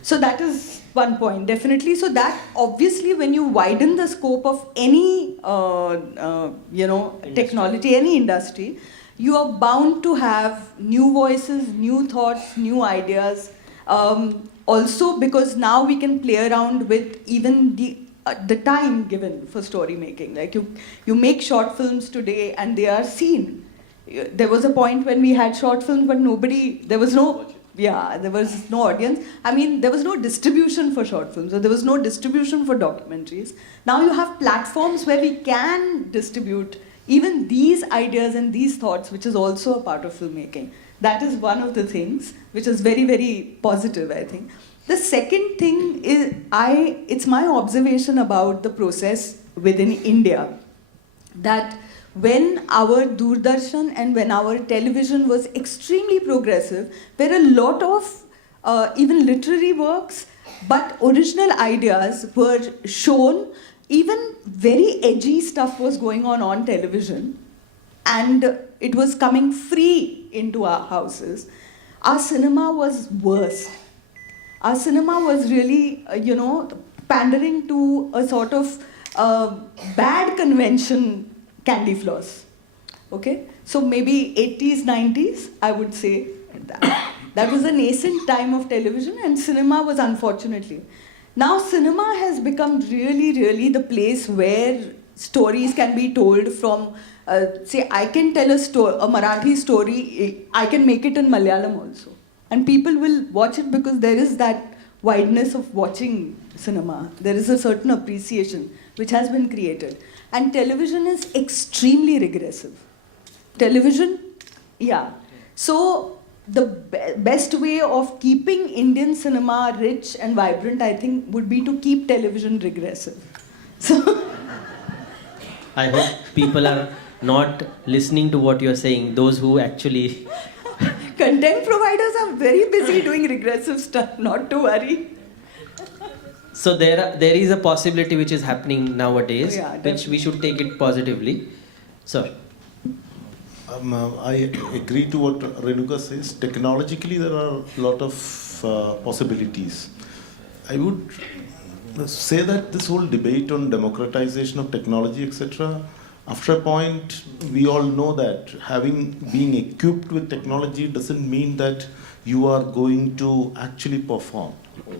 So that is one point, definitely. So that obviously, when you widen the scope of any, technology, any industry, you are bound to have new voices, new thoughts, new ideas. Also, because now we can play around with even the time given for story making. Like you make short films today, and they are seen. There was a point when we had short films, but there was no audience. I mean, there was no distribution for short films, or there was no distribution for documentaries. Now you have platforms where we can distribute even these ideas and these thoughts, which is also a part of filmmaking. That is one of the things which is very, very positive, I think. The second thing is, it's my observation about the process within India, that when our Doordarshan and when our television was extremely progressive, there were a lot of even literary works, but original ideas were shown. Even very edgy stuff was going on television, and it was coming free into our houses. Our cinema was worse. Our cinema was really, pandering to a sort of bad convention candy floss. Okay? So maybe 80s, 90s, I would say that was a nascent time of television, and cinema was, unfortunately. Now cinema has become really, really the place where stories can be told from, say, I can tell a Marathi story, I can make it in Malayalam also. And people will watch it because there is that wideness of watching cinema. There is a certain appreciation which has been created. And television is extremely regressive. Television, yeah. So the best way of keeping Indian cinema rich and vibrant, I think, would be to keep television regressive. So I hope people are not listening to what you're saying, those who actually... Content providers are very busy doing regressive stuff, not to worry. So there is a possibility which is happening nowadays, Yeah, which we should take it positively. Sir. I agree to what Renuka says. Technologically, there are a lot of possibilities. I would say that this whole debate on democratization of technology, etc., after a point, we all know that being equipped with technology doesn't mean that you are going to actually perform.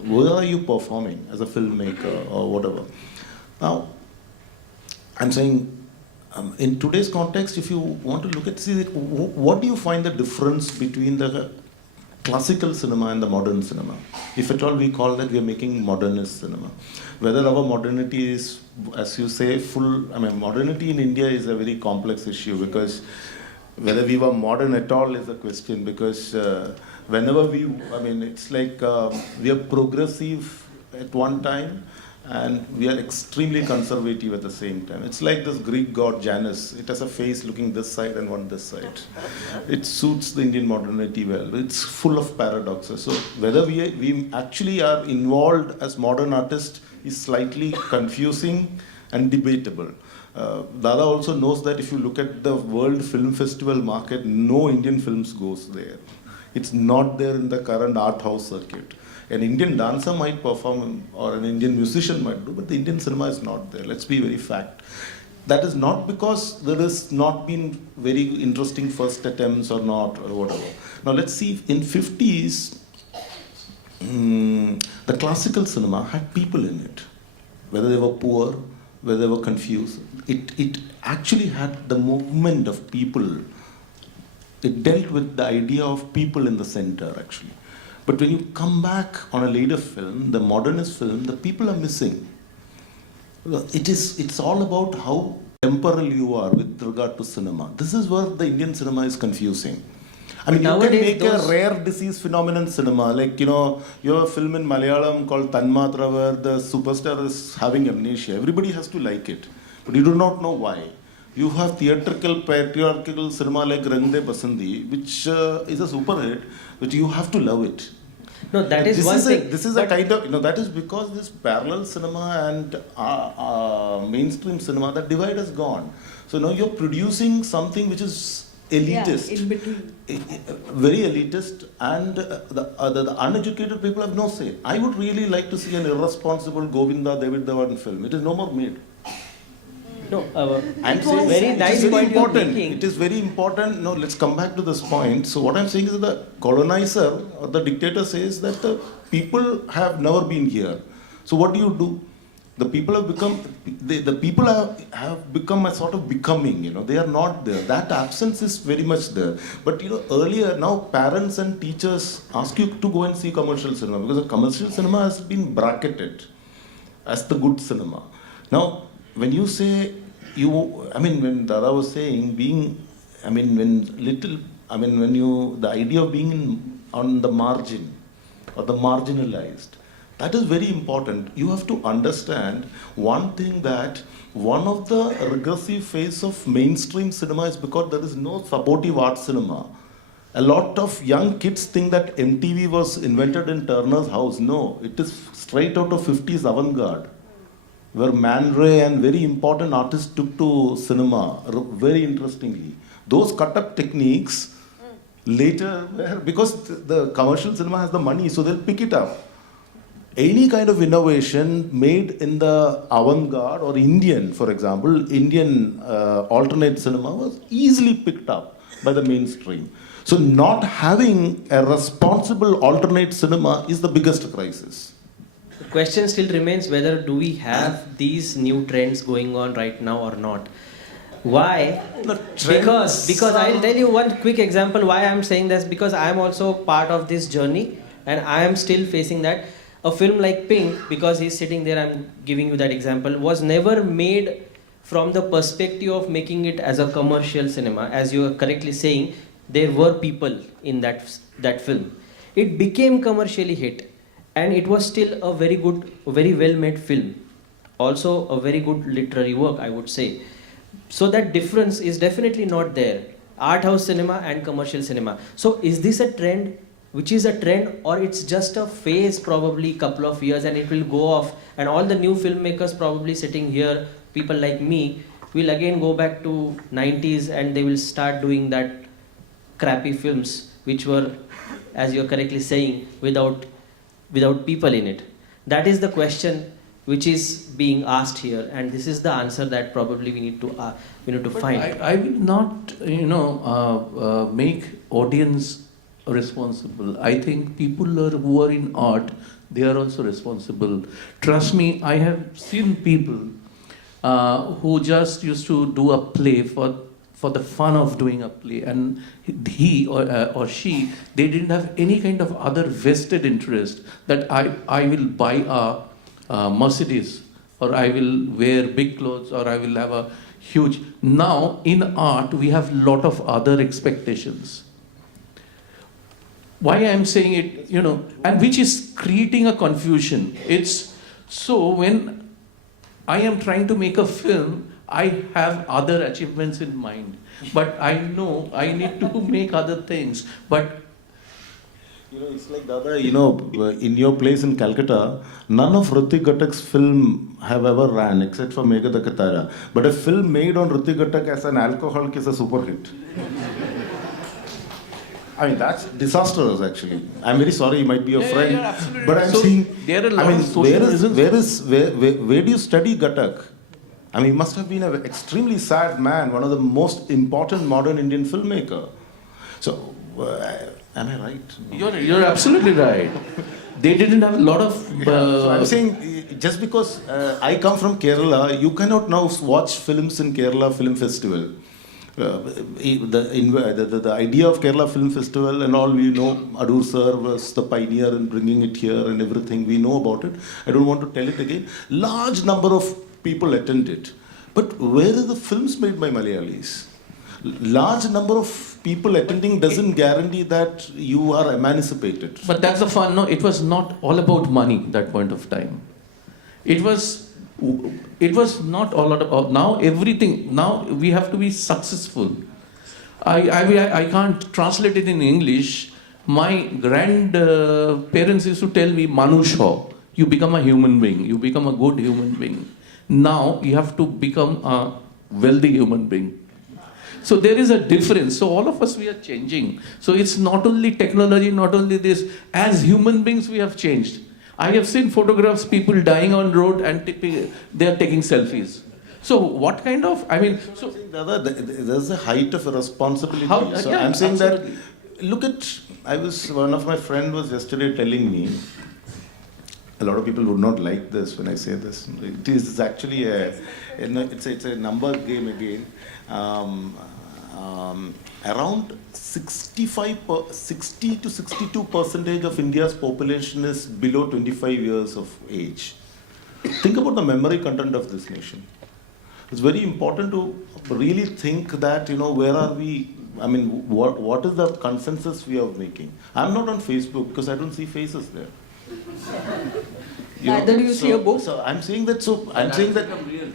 Where are you performing as a filmmaker or whatever? Now, I'm saying, in today's context, if you want to look at, see, what do you find the difference between the classical cinema and the modern cinema? If at all we call that, we are making modernist cinema. Whether our modernity is, as you say, modernity in India is a very complex issue, because whether we were modern at all is a question, because whenever it's like we are progressive at one time, and we are extremely conservative at the same time. It's like this Greek god Janus. It has a face looking this side and one this side. It suits the Indian modernity well. It's full of paradoxes. So whether we actually are involved as modern artists is slightly confusing and debatable. Dada also knows that if you look at the World Film Festival market, no Indian films goes there. It's not there in the current art house circuit. An Indian dancer might perform, or an Indian musician might do, but the Indian cinema is not there. Let's be very fact. That is not because there has not been very interesting first attempts or not, or whatever. Now let's see, in 50s, the classical cinema had people in it. Whether they were poor, whether they were confused. It actually had the movement of people. It dealt with the idea of people in the center, actually. But when you come back on a later film, the modernist film, the people are missing. It's all about how temporal you are with regard to cinema. This is where the Indian cinema is confusing. I mean, you can make a rare disease phenomenon cinema. Like, you have a film in Malayalam called Tanmatra where the superstar is having amnesia. Everybody has to like it. But you do not know why. You have theatrical, patriarchal cinema like Rang De Basandi, which is a super hit, but you have to love it. No, that is one thing. This is a kind of, that is because this parallel cinema and mainstream cinema, that divide has gone. So now you're producing something which is elitist. Yeah, in between. Very elitist, and the uneducated people have no say. I would really like to see an irresponsible Govinda David Dhawan film. It is no more made. No, I'm saying very nice point you're making. It is very important. No, let's come back to this point. So what I'm saying is that the colonizer or the dictator says that the people have never been here. So what do? The people have become, the people have become a sort of becoming, they are not there. That absence is very much there. But earlier, now parents and teachers ask you to go and see commercial cinema, because the commercial cinema has been bracketed as the good cinema. Now, when you say, when Dada was saying the idea of being on the margin or the marginalized, that is very important. You have to understand one thing, that one of the regressive phase of mainstream cinema is because there is no supportive art cinema. A lot of young kids think that MTV was invented in Turner's house. No, it is straight out of 50s avant-garde, where Man Ray and very important artists took to cinema, very interestingly. Those cut-up techniques later, because the commercial cinema has the money, so they'll pick it up. Any kind of innovation made in the avant-garde or Indian, for example, Indian alternate cinema was easily picked up by the mainstream. So not having a responsible alternate cinema is the biggest crisis. The question still remains, whether do we have these new trends going on right now or not? Why? Because I'll tell you one quick example why I'm saying this, because I am also part of this journey and I am still facing that. A film like Pink, because he's sitting there, I'm giving you that example, was never made from the perspective of making it as a commercial cinema. As you are correctly saying, there were people in that film. It became commercially hit, and it was still a very good, very well made film. Also a very good literary work, I would say. So that difference is definitely not there. Art house cinema and commercial cinema. So is this a trend which is a trend, or it's just a phase, probably couple of years, and it will go off, and all the new filmmakers probably sitting here, people like me, will again go back to 90s and they will start doing that crappy films which were, as you're correctly saying, without people in it. That is the question which is being asked here, and this is the answer that probably we need to But find. I will not, make audience responsible. I think people who are in art, they are also responsible. Trust me, I have seen people who just used to do a play for the fun of doing a play, and he or she, they didn't have any kind of other vested interest that I will buy a Mercedes, or I will wear big clothes, or I will have a huge. Now in art we have lot of other expectations. Why I am saying it, and which is creating a confusion. It's so when I am trying to make a film, I have other achievements in mind, but I know I need to make other things. But It's like Dada, in your place in Calcutta, none of Hrithik Ghatak's film have ever ran except for Megha the Katara. But a film made on Hrithik Ghatak as an alcoholic is a super hit. I mean, that's disastrous actually. I'm very sorry, you might be your friend. yeah, absolutely. But I'm So, saying, there are a lot of social reasons. where do you study Ghatak? I mean, he must have been an extremely sad man, one of the most important modern Indian filmmaker. So, am I right? you're absolutely right. They didn't have a lot of. So I'm saying, just because I come from Kerala, you cannot now watch films in Kerala Film Festival. The idea of Kerala Film Festival and all, we know Adur sir was the pioneer in bringing it here and everything. We know about it. I don't want to tell it again. Large number of people attend it. But where are the films made by Malayalis? Large number of people attending doesn't guarantee that you are emancipated. But that's the fun. No, it was not all about money that point of time. It was not all about now everything. Now we have to be successful. I can't translate it in English. My grandparents used to tell me, Manush ho, you become a human being. You become a good human being. Now you have to become a wealthy human being. So there is a difference. So all of us, we are changing. So it's not only technology, not only this. As human beings, we have changed. I have seen photographs, people dying on road and they are taking selfies. So what kind of, so... There's a height of responsibility. So Yeah, I'm saying absolutely. that, look at, one of my friend was yesterday telling me, a lot of people would not like this when I say this. It is actually it's a number game again. Around 60 to 62% of India's population is below 25 years of age. Think about the memory content of this nation. It's very important to really think that, where are we? I mean, what is the consensus we are making? I'm not on Facebook because I don't see faces there. Neither do you see a book. So I'm saying that. I'm saying that. Real.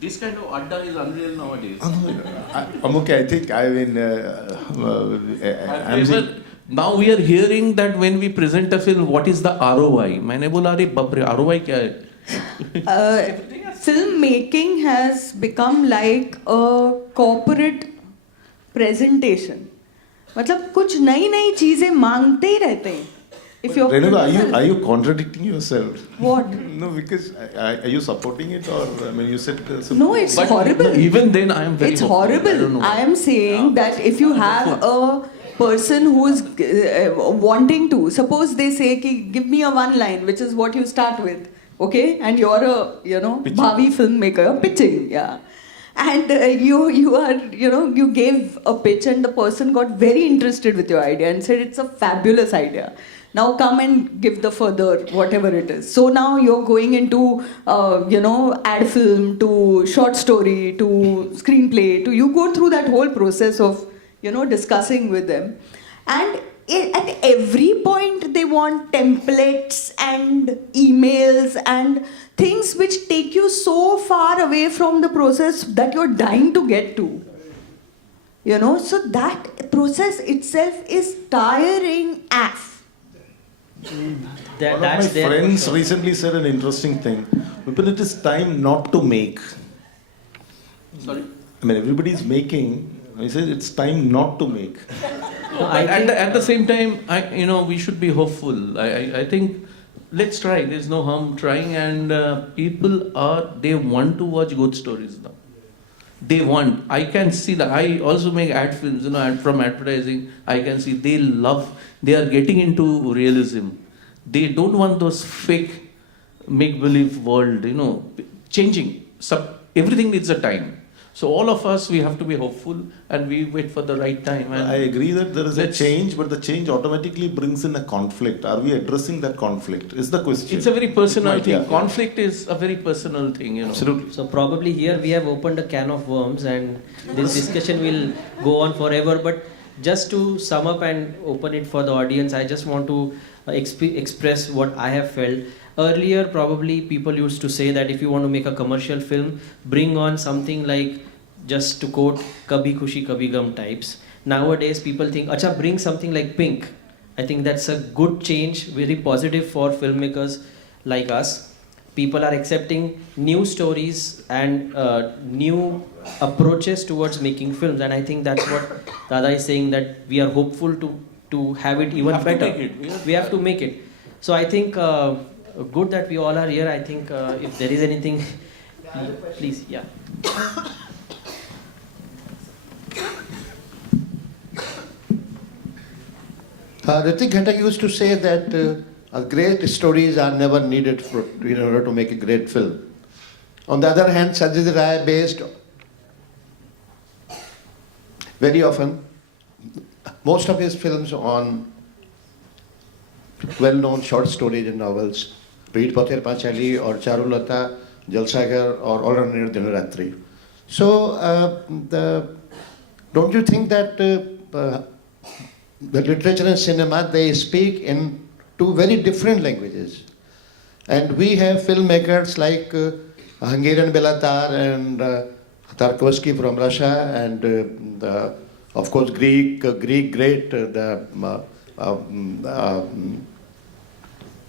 This kind of adda is unreal nowadays. I'm okay. I think. I'm saying. Now we are hearing that when we present a film, what is the ROI? मैंने बोला अरे बाप रे ROI क्या है? Filmmaking has become like a corporate presentation. मतलब कुछ नई चीजें मांगते ही रहते हैं. If you're Renuka, are you contradicting yourself? What? No, because are you supporting it, or you said No, it's horrible. No, even then, I am very. It's hopeful. I don't horrible. know. I am saying that if you have a person who is wanting to, suppose they say, ki, give me a one line, which is what you start with, okay? And you're a, Bhavi filmmaker, you're pitching, yeah. And you are, you gave a pitch and the person got very interested with your idea and said it's a fabulous idea. Now come and give the further, whatever it is. So now you're going into, ad film, to short story, to screenplay, you go through that whole process of, discussing with them. And at every point they want templates and emails and things which take you so far away from the process that you're dying to get to. You know, so that process itself is tiring AF. One of That's my there. friends recently said an interesting thing. People, it is time not to make. Sorry? I mean, everybody's making. I said it's time not to make. No, I But think, at the same time, we should be hopeful. I think let's try. There's no harm trying, and they want to watch good stories now. They want. I can see that. I also make ad films, from advertising. I can see they are getting into realism. They don't want those fake make-believe world, changing. Everything needs a time. So all of us, we have to be hopeful and we wait for the right time. And I agree that there is a let's- change, but the change automatically brings in a conflict. Are we addressing that conflict? Is the question. It's a very personal Right, thing. yeah. Conflict is a very personal thing, Absolutely. so probably here we have opened a can of worms and this discussion will go on forever. But just to sum up and open it for the audience, I just want to express what I have felt. Earlier, probably people used to say that if you want to make a commercial film, bring on something like, just to quote, Kabhi Khushi Kabhi Gum types. Nowadays, people think, acha, bring something like Pink. I think that's a good change, very positive for filmmakers like us. People are accepting new stories and new approaches towards making films. And I think that's what Dada is saying, that we are hopeful to have it even Have to better. make it. We have to make it. So I think good that we all are here. I think if there is anything, please, yeah. Ritik Ghatak used to say that great stories are never needed in order to make a great film. On the other hand, Sajid Rai based very often most of his films on well-known short stories and novels, be it Pather Panchali or Charulata, Jalsagar or Oraner Dinaratri. So, don't you think that the literature and cinema, they speak in two very different languages? And we have filmmakers like Hungarian Belatar and Tarkovsky from Russia, and of course Greek great,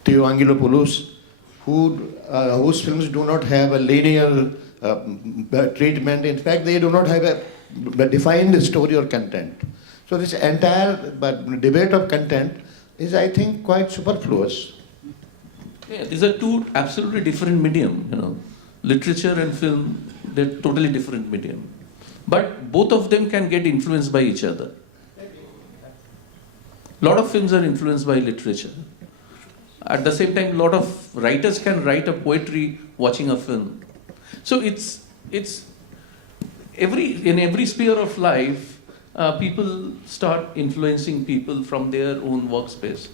Theo Angelopoulos, whose films do not have a linear treatment. In fact, they do not have a defined story or content. So this entire debate of content is, I think, quite superfluous. Yeah, these are two absolutely different medium, Literature and film, they're totally different medium. But both of them can get influenced by each other. A lot of films are influenced by literature. At the same time, a lot of writers can write a poetry watching a film. So it's in every sphere of life, people start influencing people from their own workspace.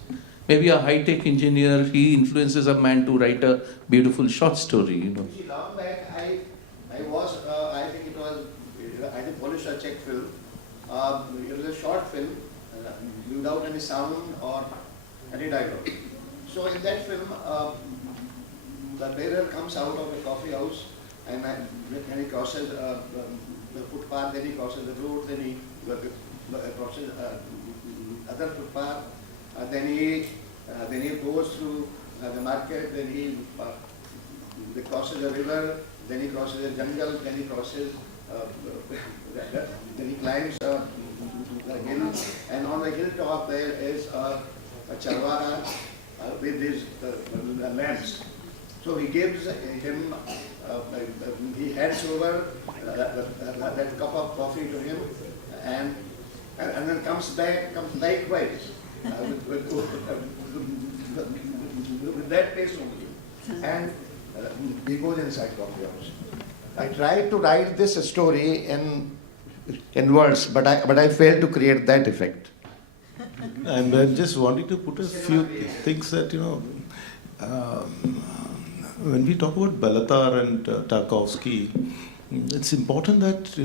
Maybe a high-tech engineer, he influences a man to write a beautiful short story, See, long back, I think it was, I think Polish or Czech film. It was a short film without any sound or any dialogue. So in that film, the bearer comes out of a coffee house and he crosses the footpath, then he crosses the road, then he crosses other footpath, then he goes through the market, then he crosses the river, then he crosses the jungle, then he crosses, then he climbs the hill, and on the hilltop there is a charwara with his lambs. So he gives him, he hands over that cup of coffee to him, and then comes back, comes likewise with that pace only, and he goes inside coffee house. I tried to write this story in words, but I failed to create that effect. And I'm just wanting to put a few things that, when we talk about Belatar and Tarkovsky, it's important that,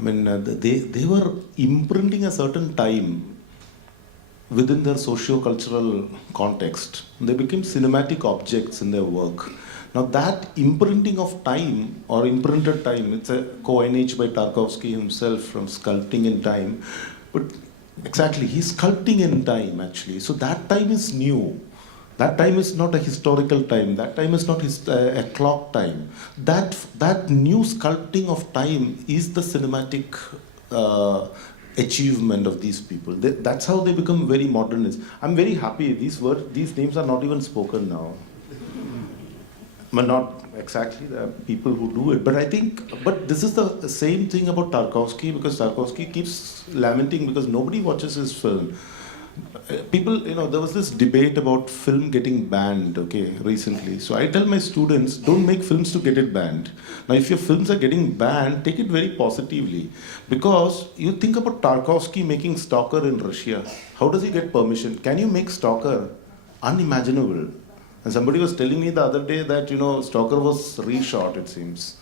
I mean, they were imprinting a certain time within their socio-cultural context. They became cinematic objects in their work. Now that imprinting of time or imprinted time, it's a coinage by Tarkovsky himself from sculpting in time. But exactly, he's sculpting in time actually. So that time is new. That time is not a historical time. That time is not a clock time. That new sculpting of time is the cinematic achievement of these people. That's how they become very modernist. I'm very happy. These names are not even spoken now. But not exactly the people who do it. But I think, but this is the same thing about Tarkovsky, because Tarkovsky keeps lamenting because nobody watches his film. People, there was this debate about film getting banned, okay, recently. So I tell my students, don't make films to get it banned. Now, if your films are getting banned, take it very positively. Because you think about Tarkovsky making Stalker in Russia. How does he get permission? Can you make Stalker? Unimaginable. And somebody was telling me the other day that, Stalker was reshot, it seems.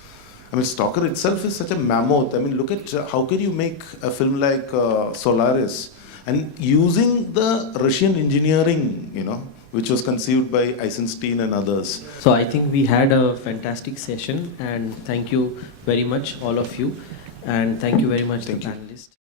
I mean, Stalker itself is such a mammoth. I mean, look at how can you make a film like Solaris and using the Russian engineering, which was conceived by Eisenstein and others. So I think we had a fantastic session, and thank you very much, all of you, and thank you very much, Thank the you. panelists.